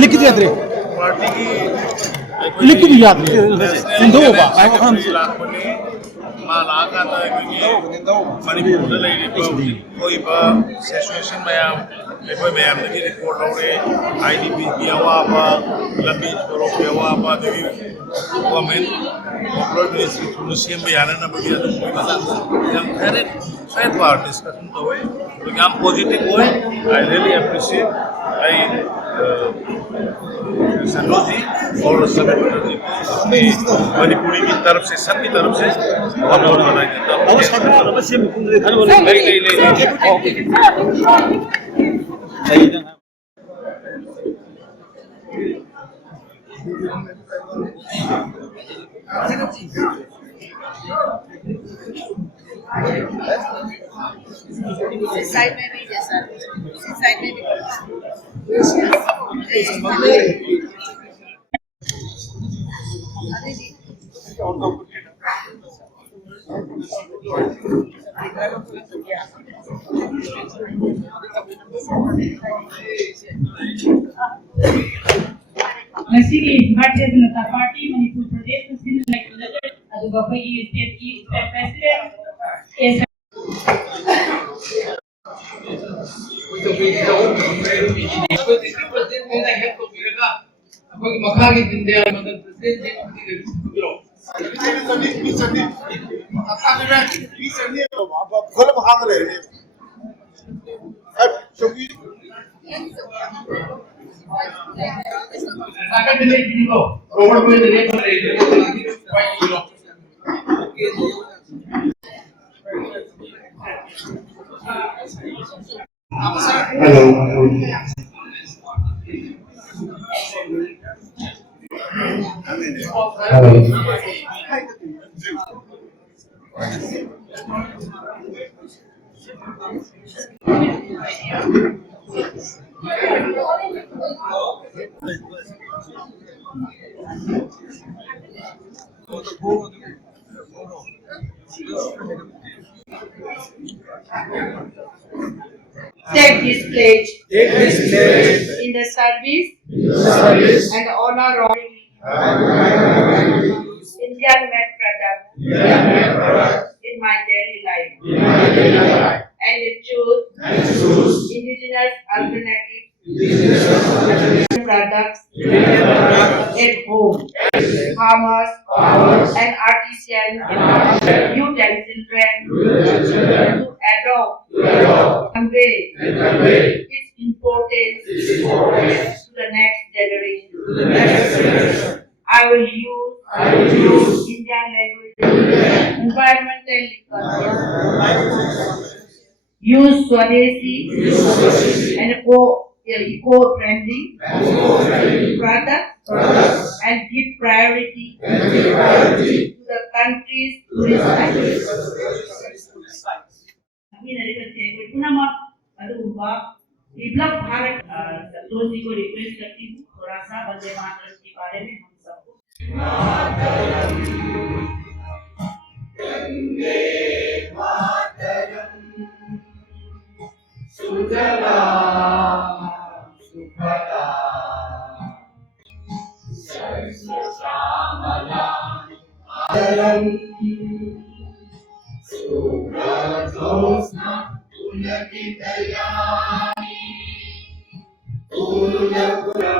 लिखित यात्री पार्टी की लिखित यात्री सिंधु बा मालाकाता Manipur situation ma'am ma'am report लौरे IDP की अवाब लंबी रोड की अवाब government ministry through same thread बार डिस्कशन तवे पॉजिटिव हुए I really appreciate I Santosh ji और समीर जी मणिपुरी की तरफ से सबकी तरफ से बहुत बहुत बधाई देता हूँ। साइड में भी जैसा साइड में भी Masih Bharatiya Janata Party Manipur Pradesh President elect aduga akhoi state ki president is take this pledge in the service and honor of Indian made product in my daily life and choose indigenous alternatives products at home. Farmers and artisans, youth and children to adopt convey its importance to the next generation. I will use Indian language, environmentally conscious, use Swadeshi and eco-friendly products and give priority to the country's tourist sites. विप्लव भारत संतोष जी को request करती हूँ थोड़ा सा वंदे मातरम के बारे में हम सबको सुजला सुफला श्यामला आदरम सुप्रजोत्स्ना पुण्यकी दयानी पूर्णपुरा